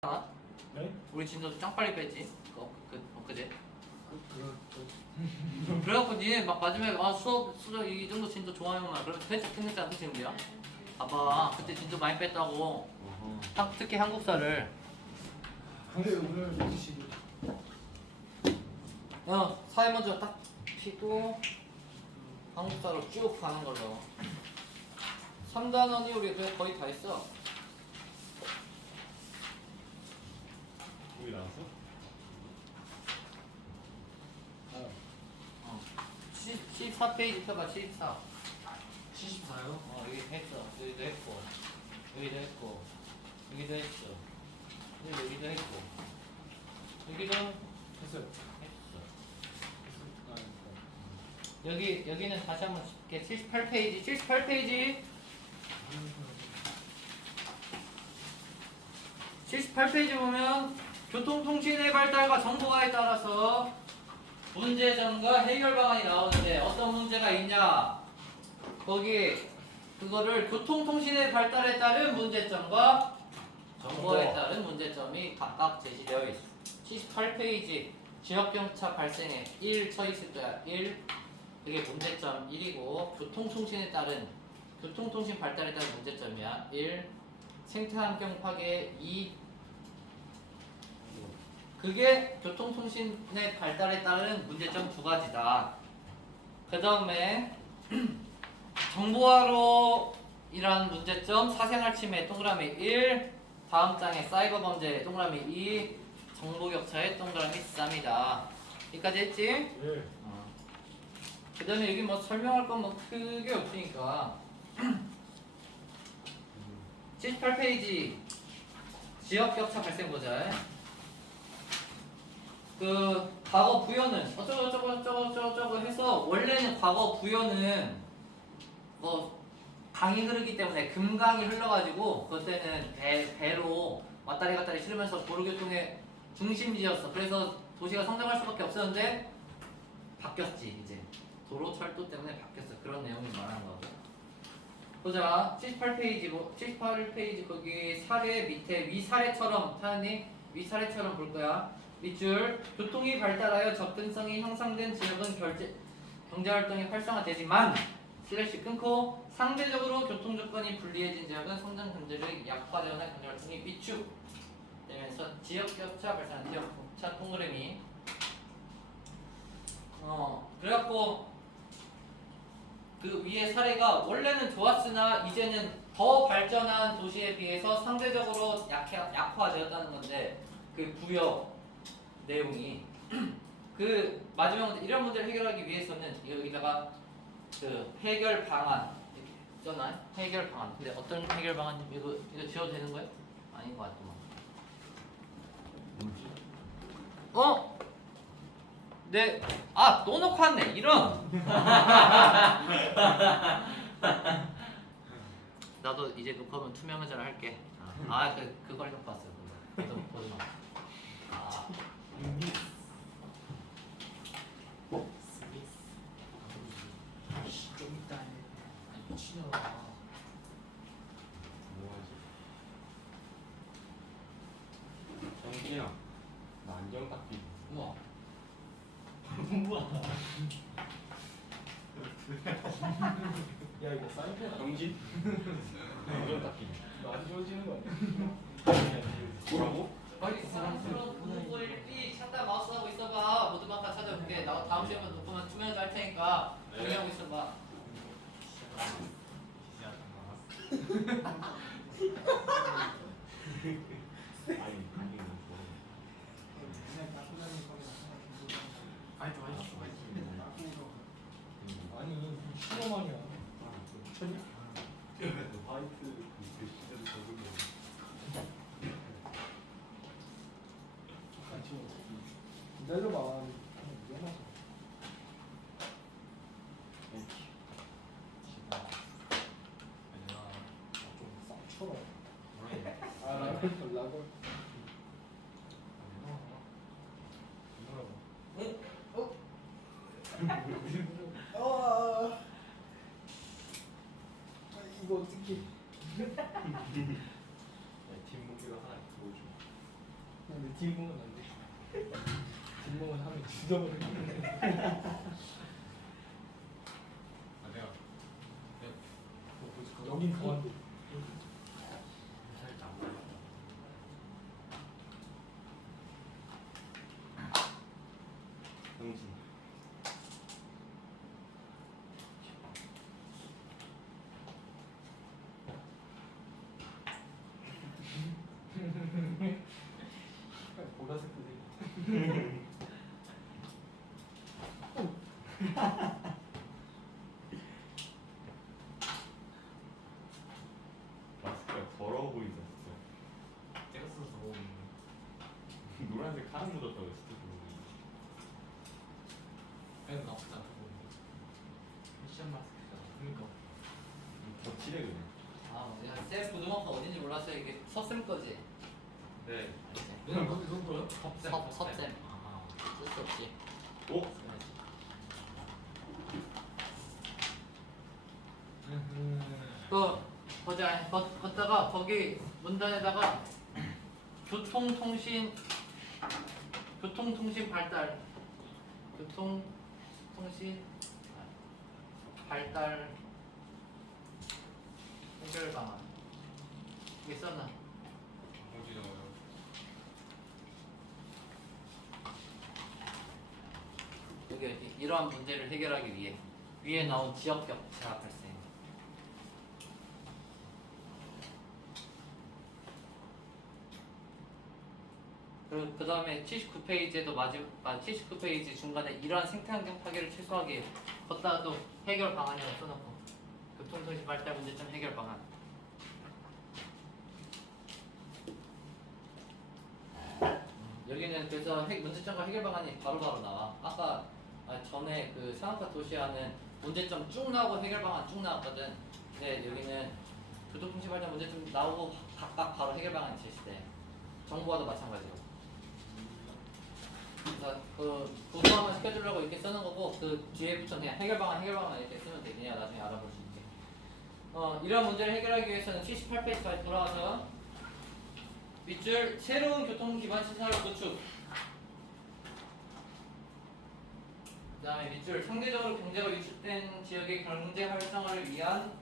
네? 우리 진도 짱 빨리 뺐지. 그제. 그렇죠. 그래갖고 니네 막 마지막에 수업 이 정도 진도 좋아요만 그러면 살짝 끝냈잖아, 그치 우리야? 봐봐, 그때 진도 많이 뺐다고. 특히 한국사를. 근데 오늘 몇시고 사회 먼저 딱 피고 한국사로 쭉 가는 걸로. 3단원이 우리 거의 다 했어. 여기 나왔어? 14페이지 펴봐. 14. 74요? 여기 했어. 여기도 했고, 여기도 했고, 여기도 했어. 여기도 했고, 여기도 했어요. 했어. 아, 여기는 다시 한번 이렇게 78페이지. 78페이지. 78페이지 보면 교통통신의 발달과 정보화에 따라서 문제점과 해결 방안이 나오는데 어떤 문제가 있냐? 거기 그거를 교통통신의 발달에 따른 문제점과 정보화에 따른 문제점이 각각 제시되어 있어. 78페이지 지역경차 발생에 1 쳐있을 거야. 1 그게 문제점 1이고 교통통신에 따른 교통통신 발달에 따른 문제점이야. 1 생태환경 파괴 2 그게 교통통신의 발달에 따른 문제점 두 가지다. 그 다음에 정보화로 이란 문제점 사생활 침해 동그라미 1 다음 장에 사이버 범죄 동그라미 2 정보 격차의 동그라미 3이다. 여기까지 했지? 예. 그 다음에 여기 뭐 설명할 건 뭐 크게 없으니까 78페이지 지역 격차 발생 보자. 그 과거 부여는 어쩌고 해서 원래는 과거 부여는 뭐 강이 흐르기 때문에 금강이 흘러가지고 그때는 배로 왔다리 갔다리 실으면서 도로교통의 중심지였어. 그래서 도시가 성장할 수밖에 없었는데 바뀌었지. 이제 도로 철도 때문에 바뀌었어. 그런 내용을 말하는 거고. 보자. 78페이지고 78페이지 거기 사례 밑에 위사례처럼 타니 위사례처럼 볼 거야. 밑줄 교통이 발달하여 접근성이 향상된 지역은 경제활동이 활성화되지만 슬래시 끊고 상대적으로 교통조건이 불리해진 지역은 성장 경제력이 약화되거나 경제활동이 위축되면서 지역격차 발생하는 지역격차 동그라미. 그래갖고 그 위에 사례가 원래는 좋았으나 이제는 더 발전한 도시에 비해서 상대적으로 약화되었다는 건데 그 부여 내용이 그 마지막 문제 이런 문제를 해결하기 위해서는 여기다가 그 해결 방안 이렇게 써놔. 해결 방안. 근데 어떤 해결 방안 이거 지어도 되는 거야? 아닌 것 같구만. 네. 또 놓고 왔네. 이런. 나도 이제 녹화하면 투명 의자를 할게. 그걸 놓고 왔어요. 그거 보지 마. 좀 이따 해. 아니 미친년아. 뭐하지? 정기야, 나 안경 닦기. 우와. 뭐야? 야 이거 사인펜 정진? 안경 닦기. 안 지워지는 거 아니야? 뭐라고? 빨리 사람스러운 구글 1B 찾다 마우스 하고 있어봐. 모두마카 찾아볼게. 나 다음 시간에 녹으면 투명해서 할 테니까 정리하고 있어봐. 아니 시험하냐? 미쳤냐? 화이트 그 시대를 적은 거. 잠깐 지워. 기다려봐. 위험하지. 좀 싹쳐라. 라고. 이거 어떻게? 팀 무기가 하나 들어오죠. 뒷몸은 안 돼. 뒷몸은 하면 죽여버리는 아 내가 여긴 가만둬. 살짝 형진. 보라색 그대. 마스크가 더러워 보인다 진짜. 내가 써서 먹었는데 노란색 가루 묻었다고 진짜 그러고. 그래도 나쁘지 않다고 패션 마스크가 그러니까 더 칠해 그냥. 아, 내가 쌤 고등학교 어딘지 몰랐어요. 이게 섭쌤 거지. 네. 그냥 그건 뭐야? 섭쌤. 아 쓸 수 없지. 오? 써야지. 그 보자. 걷다가 거기 문단에다가 교통통신 발달 교통통신 발달 해결 방안 이게 썼나? 어디 나와요? 여기 이러한 문제를 해결하기 위해 위에 나온 지역 격차 발생. 그리고 그 다음에 79페이지에도 79페이지 중간에 이러한 생태환경 파괴를 최소화하기 위해 걷다가 또 해결 방안이라고 써놓고 교통통신 발달 문제점 해결 방안. 여기는 그래서 문제점과 해결 방안이 바로바로 나와. 아까 전에 그 상업화 도시화는 문제점 쭉 나오고 해결 방안 쭉 나왔거든. 근데 여기는 교통통신 발달 문제점 나오고 각각 바로 해결 방안이 제시돼. 정보와도 마찬가지로. 그래서 그 구조화만 시켜주려고 이렇게 쓰는 거고 그 뒤에부터 그냥 해결 방안 이렇게 쓰면 돼. 그냥 나중에 알아볼 수 있게. 이런 문제를 해결하기 위해서는 78페이지까지 돌아와서 밑줄 새로운 교통 기반 시설 구축. 그다음에 밑줄 상대적으로 경제가 위축된 지역의 경제 활성화를 위한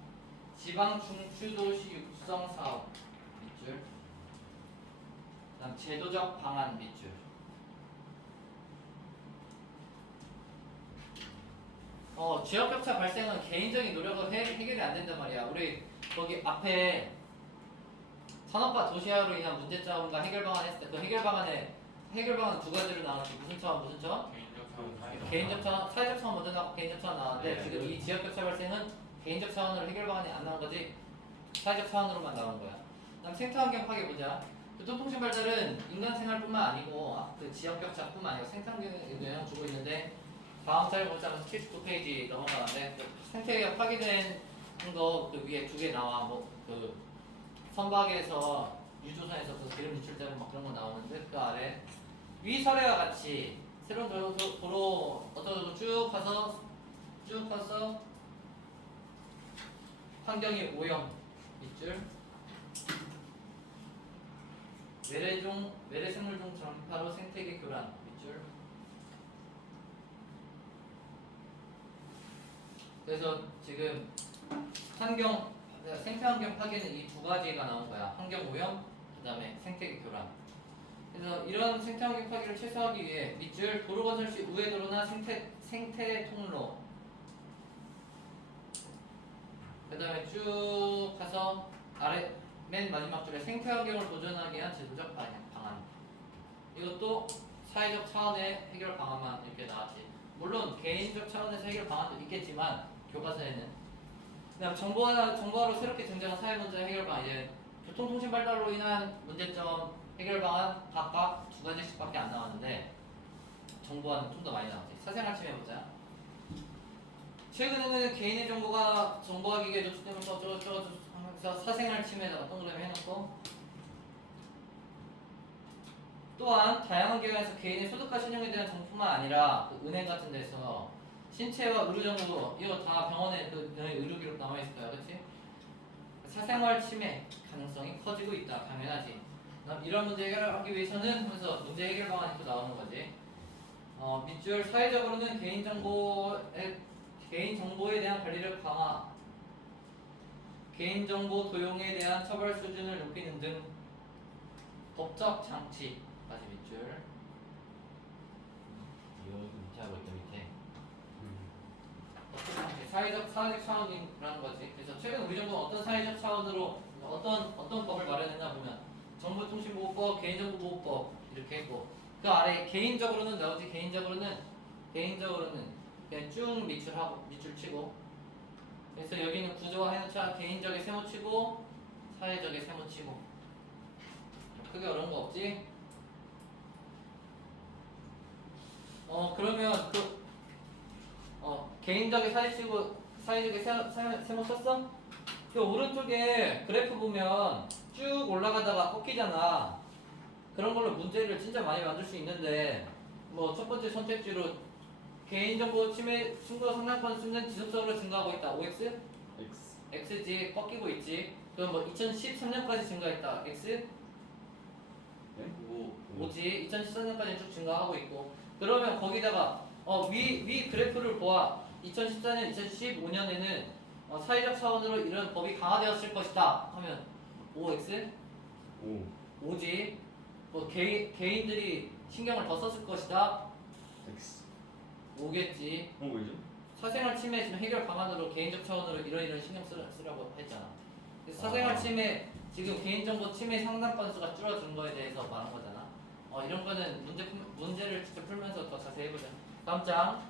지방 중추도시 육성 사업. 밑줄. 그다음 제도적 방안 밑줄. 지역 격차 발생은 개인적인 노력으로 해결이 안 된단 말이야. 우리 거기 앞에 산업화 도시화로 인한 문제점과 해결 방안 했을 때 그 해결 방안 두 가지로 나눴지. 무슨 차원? 개인적 사원 개인적 차원, 사회적 차원 먼저 나왔고 개인적 차원 나왔는데 네. 지금 이 지역 격차 발생은 개인적 차원으로 해결 방안이 안 나온 거지 사회적 차원으로만 나온 거야. 그다음 생태환경 파괴 보자. 교통통신 발달은 인간 생활뿐만 아니고 그 지역 격차뿐만 아니고 생태환경에도 영향 주고 있는데 다음 차례 보자면 79페이지 넘어가는데 생태계가 파괴된 거 그 위에 두 개 나와. 뭐 그 선박에서 유조선에서 그 기름 유출되고 막 그런 거 나오는데 그 아래 위 사례와 같이 새로운 도로 어쩌고 쭉 가서 환경의 오염 밑줄 외래생물종 전파로 생태계 교란 밑줄. 그래서 지금 생태환경 파괴는 이 두 가지가 나온 거야. 환경 오염, 그다음에 생태계 교란. 그래서 이런 생태환경 파괴를 최소화하기 위해 밑줄 도로 건설 시 우회도로나 생태 통로. 그다음에 쭉 가서 아래 맨 마지막 줄에 생태환경을 보존하기 위한 제도적 방안. 이것도 사회적 차원의 해결 방안만 이렇게 나왔지. 물론 개인적 차원에서 해결 방안도 있겠지만 교과서에는. 그다음 정보화로 새롭게 등장한 사회 문제 해결 방안. 이제 교통통신 발달로 인한 문제점 해결 방안 각각 두 가지씩밖에 안 나왔는데 정보화는 좀 더 많이 나왔지. 사생활 침해 보자. 최근에는 개인의 정보가 기기에 노출되면서 어쩌고저쩌고 하면서 사생활 침해에다가 동그라미 해놓고 또한 다양한 기관에서 개인의 소득과 신용에 대한 정보뿐만 아니라 그 은행 같은 데서 신체와 의료 정보 이거 다 병원에 그 너의 의료 기록 남아 있을 거야, 그렇지? 사생활 침해 가능성이 커지고 있다, 당연하지. 이런 문제 해결하기 위해서는 그래서 문제 해결 방안이 또 나오는 거지. 밑줄 사회적으로는 개인정보에 대한 관리를 강화, 개인정보 도용에 대한 처벌 수준을 높이는 등 법적 장치까지 밑줄. 이거 밑에 하고 있다 밑에. 법적 장치, 사회적 차원이라는 거지. 그래서 최근 우리 정부는 어떤 사회적 차원으로 어떤 법을 마련했나 보면 정보통신보호법, 개인정보보호법 이렇게 했고 그 아래 개인적으로는 나오지. 개인적으로는 그냥 쭉 밑줄 치고. 그래서 여기는 구조화 해놓자. 개인적에 세모 치고 사회적에 세모 치고. 크게 어려운 거 없지? 그러면 개인적에 치고 사회적에 세모 썼어? 그 오른쪽에 그래프 보면 쭉 올라가다가 꺾이잖아. 그런 걸로 문제를 진짜 많이 만들 수 있는데 뭐 첫 번째 선택지로 개인정보 침해 신고 상담권 수는 지속적으로 증가하고 있다. OX? X. X지. 꺾이고 있지. 그럼 뭐 2013년까지 증가했다. X? 네? 오지. 2014년까지 쭉 증가하고 있고. 그러면 거기다가 위 그래프를 보아. 2014년, 2015년에는 사회적 차원으로 이런 법이 강화되었을 것이다 하면 OX? 오. 오지. 뭐 개인들이 신경을 더 썼을 것이다. X. 오겠지. 왜죠? 사생활 침해 지금 해결 방안으로 개인적 차원으로 이런 신경 쓰라고 했잖아. 그래서 사생활 침해 지금 개인정보 침해 상담 건수가 줄어든 거에 대해서 말한 거잖아. 이런 거는 문제를 직접 풀면서 더 자세히 해보자. 다음 장.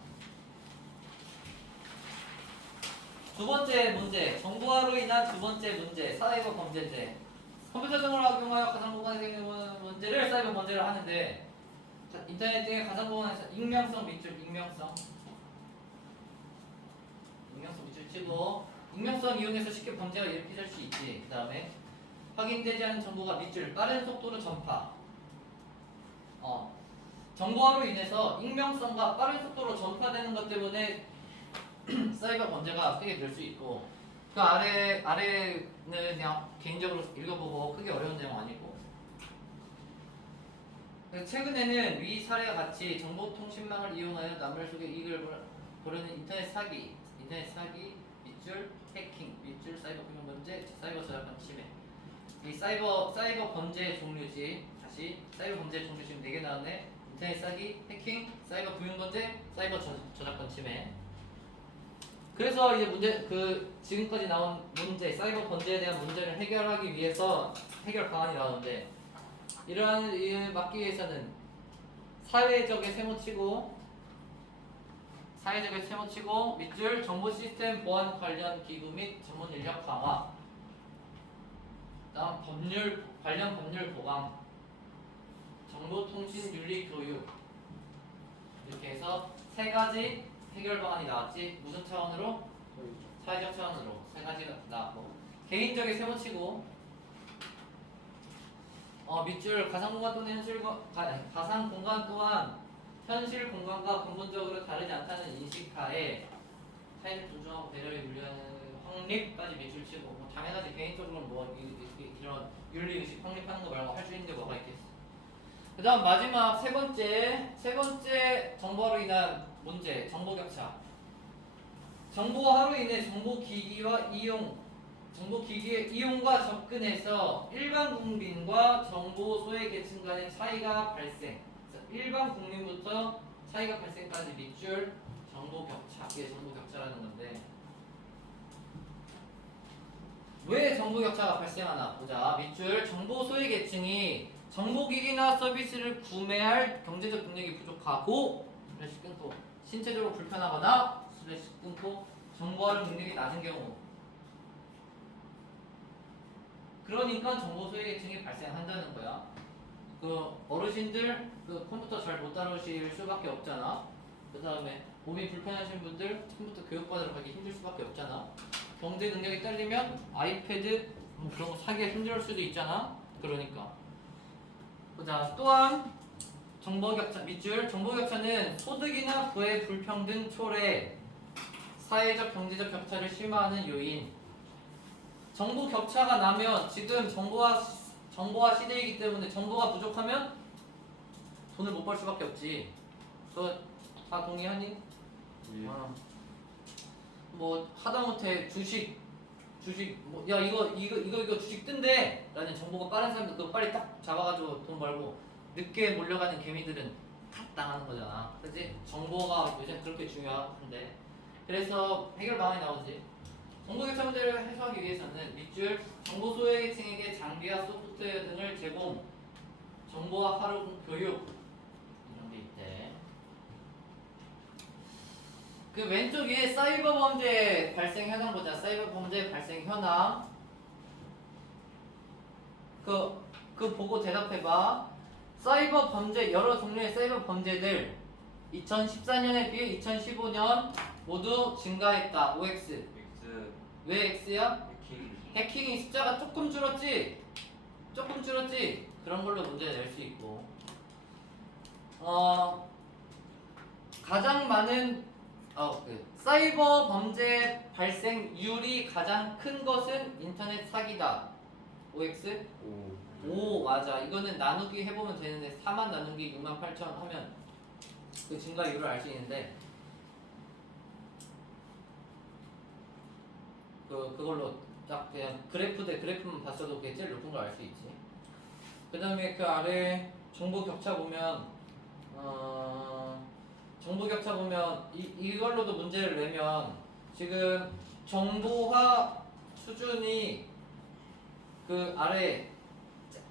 두 번째 문제, 정보화로 인한 두 번째 문제, 사이버 범죄제. 컴퓨터 등을 악용하여 가상 공간에 생기는 문제를 사이버 범죄를 하는데, 자, 인터넷 등의 가상 공간에서 익명성 밑줄, 익명성 밑줄 치고, 익명성 이용해서 쉽게 범죄가 일으킬 수 있지. 그 다음에 확인되지 않은 정보가 밑줄, 빠른 속도로 전파. 정보화로 인해서 익명성과 빠른 속도로 전파되는 것 때문에 사이버 범죄가 크게 될 수 있고, 그 아래는 그냥 개인적으로 읽어보고 크게 어려운 내용 아니고. 그래서 최근에는 위 사례와 같이 정보통신망을 이용하여 남을 속에 이익을 보려는 인터넷 사기 밑줄 해킹 밑줄 사이버 금융 범죄 사이버 저작권 침해. 이 사이버 범죄의 종류지. 다시 사이버 범죄의 종류 지금 4개 나왔네. 인터넷 사기, 해킹, 사이버 금융 범죄, 사이버 저작권 침해. 그래서 이제 지금까지 나온 문제, 사이버 범죄에 대한 문제를 해결하기 위해서 해결 방안이 나오는데, 이러한 일 막기 위해서는 사회적에 세모치고 밑줄 정보 시스템 보안 관련 기구 및 전문 인력 강화. 다음 관련 법률 보강, 정보통신 윤리 교육. 이렇게 해서 3가지 해결 방안이 나왔지. 무슨 차원으로? 사회적 차원으로 3가지가 나왔고, 개인적에 세모치고 밑줄 가상 공간 또한 현실 공간과 근본적으로 다르지 않다는 인식하에 타인을 존중하고 배려에 윤리하는 확립까지 밑줄 치고. 뭐 당연하지. 개인적으로 이런 윤리 의식 확립하는 거 말고 할 수 있는 게 뭐가 있겠어. 그 다음 마지막 세 번째 정보화로 인한 문제, 정보격차. 정보화로 인해 정보기기의 이용과 접근에서 일반 국민과 정보 소외 계층 간의 차이가 발생. 일반 국민부터 차이가 발생까지 밑줄 정보격차. 이게 정보격차라는 건데, 왜 정보격차가 발생하나 보자. 밑줄 정보 소외 계층이 정보기기나 서비스를 구매할 경제적 능력이 부족하고 슬래시 끊고 신체적으로 불편하거나 슬래시 끊고 정보화를 능력이 낮은 경우. 그러니까 정보 소외 계층이 발생한다는 거야. 어르신들 컴퓨터 잘 못 다루실 수밖에 없잖아. 그 다음에 몸이 불편하신 분들 컴퓨터 교육받으러 가기 힘들 수밖에 없잖아. 경제 능력이 딸리면 아이패드 그런 거 사기가 힘들 수도 있잖아. 그러니까. 자, 또한 정보격차 밑줄 정보격차는 소득이나 부의 불평등 초래, 사회적 경제적 격차를 심화하는 요인. 정보격차가 나면 지금 정보화 시대이기 때문에 정보가 부족하면 돈을 못 벌 수밖에 없지. 그거 다 동의하니? 예. 뭐 하다못해 주식 뭐 야 이거 주식 뜬대 라는 정보가 빠른 사람들 그거 빨리 딱 잡아가지고 돈 벌고 늦게 몰려가는 개미들은 다 당하는 거잖아. 그치? 정보가 요즘 그렇게 중요한데 그래서 해결 방안이 나오지. 정보 격차 문제를 해소하기 위해서는 밑줄 정보 소외계층에게 장비와 소프트웨어 등을 제공, 정보와 활용 교육 이런 게 있대. 그 왼쪽 위에 사이버 범죄 발생 현황 보자. 사이버 범죄 발생 현황. 그 보고 대답해봐. 사이버 범죄 여러 종류의 사이버 범죄들 2014년에 비해 2015년 모두 증가했다. OX. X 왜 X야? 해킹 해킹이 숫자가 조금 줄었지? 조금 줄었지? 그런 걸로 문제 낼 수 있고. 가장 많은 사이버 범죄 발생률이 가장 큰 것은 인터넷 사기다. OX? 오 맞아. 이거는 나누기 해보면 되는데 4만 나누기 6만 8천 하면 그 증가율을 알 수 있는데 그걸로 딱 그냥 그래프 대 그래프만 봤어도 그게 제일 높은 걸 알 수 있지. 그 다음에 그 아래 정보 격차 보면 이걸로도 문제를 내면 지금 정보화 수준이 그 아래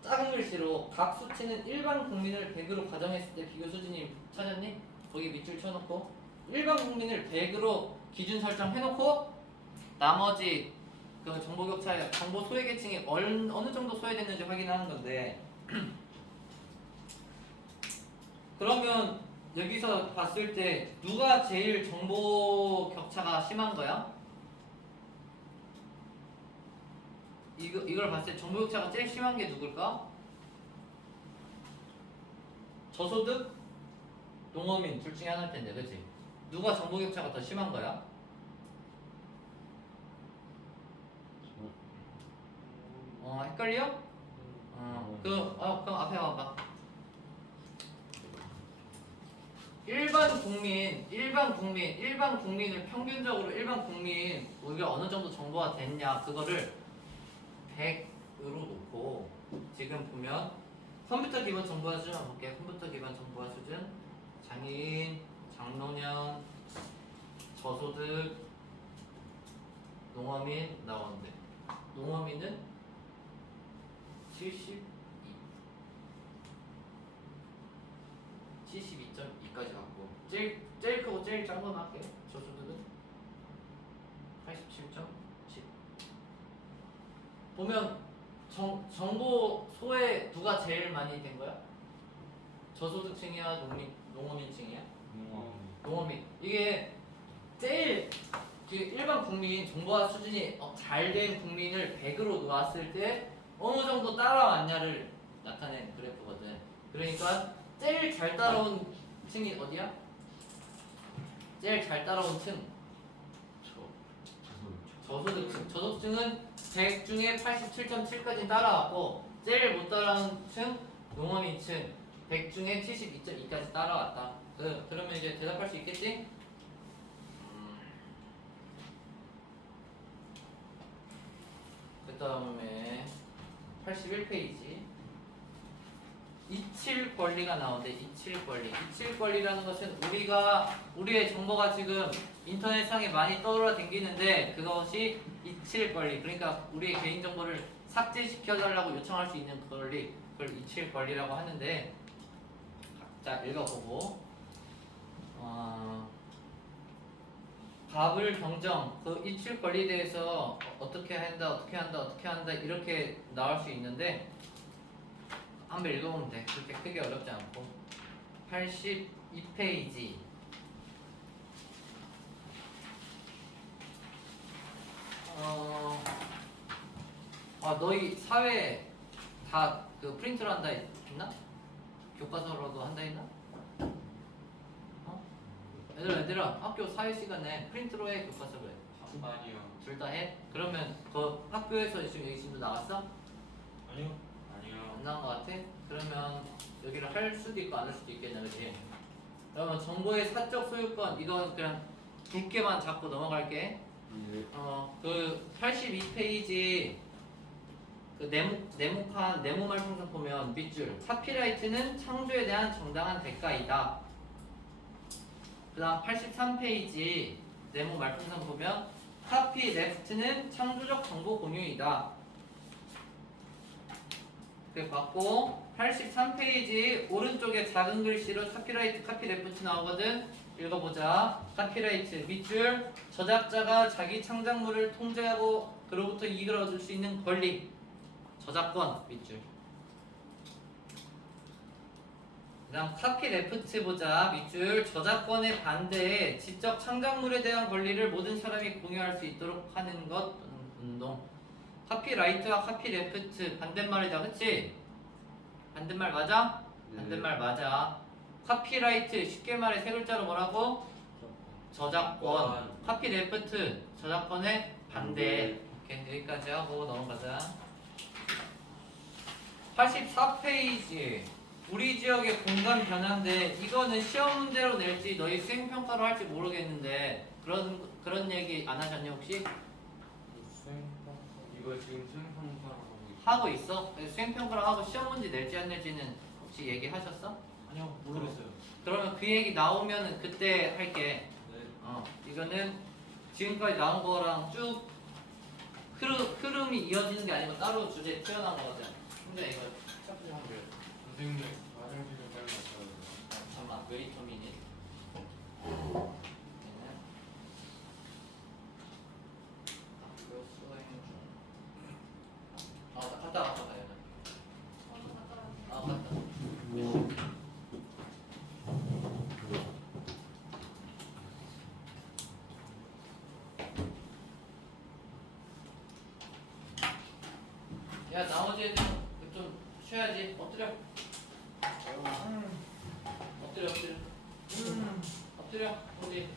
작은 글씨로 각 수치는 일반 국민을 100으로 가정했을 때 비교 수준이 찾았니? 거기 밑줄 쳐놓고 일반 국민을 100으로 기준 설정해놓고 나머지 그 정보 격차에 정보 소외 계층이 어느 정도 소외됐는지 확인하는 건데 그러면 여기서 봤을 때 누가 제일 정보 격차가 심한 거야? 이걸 봤을 때 정보 격차가 제일 심한 게 누굴까? 저소득, 농어민 둘 중에 하나일 텐데, 그렇지? 누가 정보 격차가 더 심한 거야? 헷갈려? 그럼 앞에 와봐. 일반 국민을 평균적으로 일반 국민 우리가 어느 정도 정보가 됐냐 그거를 100으로 놓고 지금 보면 컴퓨터 기본 정보화 수준 한번 볼게요. 컴퓨터 기본 정보화 수준 장애인, 장노년, 저소득, 농어민 나오는데 농어민은 72.2까지 갔고 제일 크고 제일 작은 건 할게요. 저소득은 87.10 보면 정보 소외 누가 제일 많이 된 거야? 저소득층이야 농어민층이야? 농어민. 이게 제일 그 일반 국민 정보화 수준이 잘 된 국민을 100으로 놓았을 때 어느 정도 따라왔냐를 나타낸 그래프거든. 그러니까 제일 잘 따라온 층이 어디야? 제일 잘 따라온 층 저소득층. 저소득층은 100 중에 87.7까지 따라왔고 제일 못 따라온 층 농어민층 100 중에 72.2까지 따라왔다. 그러면 이제 대답할 수 있겠지? 그 다음에 81페이지 이칠 권리가 나오는데 이칠 권리라는 것은 우리의 정보가 지금 인터넷상에 많이 떠돌아다니는데 그것이 이칠 권리. 그러니까 우리의 개인 정보를 삭제시켜 달라고 요청할 수 있는 권리, 그걸 이칠 권리라고 하는데 자 읽어보고 갑을 경정 그 이칠 권리에 대해서 어떻게 한다 이렇게 나올 수 있는데 한번 읽어보면 돼. 그렇게 크게 어렵지 않고 82페이지 너희 사회 다 그 프린트로 한다 했나? 교과서로도 한다 했나? 얘들아 학교 사회 시간에 프린트로 해 교과서로 해? 아니요 둘 다 해? 그러면 그 학교에서 지금 여기 지금 나왔어? 아니요. 안 나온 것 같아? 그러면 여기를 할 수도 있고 안 할 수도 있겠네, 그치? 그러면 정보의 사적 소유권 이건 그냥 굵게만 잡고 넘어갈게. 그 82페이지 그 네모칸 네모말 풍선 보면 밑줄 카피라이트는 창조에 대한 정당한 대가이다. 그다음 83페이지 네모 말풍선 보면 카피 레프트는 창조적 정보 공유이다. 그게 봤고 83페이지 오른쪽에 작은 글씨로 카피라이트 카피 레프트 나오거든. 읽어보자. 카피라이트 밑줄 저작자가 자기 창작물을 통제하고 그로부터 이익을 얻을 수 있는 권리 저작권 밑줄. 그다음 카피 레프트 보자. 밑줄 저작권의 반대에 지적 창작물에 대한 권리를 모든 사람이 공유할 수 있도록 하는 것 또는 운동. 카피라이트와 카피 레프트 반대말이다, 그치? 반대말 맞아? 반대말 맞아. 카피라이트 쉽게 말해 세 글자로 뭐라고? 저작권. 카피 레프트 저작권의 반대. 오케이, 여기까지 하고 넘어가자. 84페이지 우리 지역의 공간 변화인데 이거는 시험 문제로 낼지 너희 수행 평가로 할지 모르겠는데 그런 얘기 안 하셨냐 혹시? 이거 지금 수행평가를 하고 있어? 수행 평가를 하고 시험 문제 낼지 안 낼지는 혹시 얘기하셨어? 아니요, 모르겠어요. 그러면 그 얘기 나오면은 그때 할게. 네. 이거는 지금까지 나온 거랑 쭉 흐름이 이어지는 게 아니고 따로 주제 튀어나온 거거든. 근데 이거 찾고 좀 그래. 선생님, 화장실을 빨리 갔다 와요. 잠깐만, 웨이터 미닛. 갔다 와, 얘는. 갔다. 야, 나머지 애들 좀 쉬어야지. 엎드려. 엎드려. 엎드려. 어디?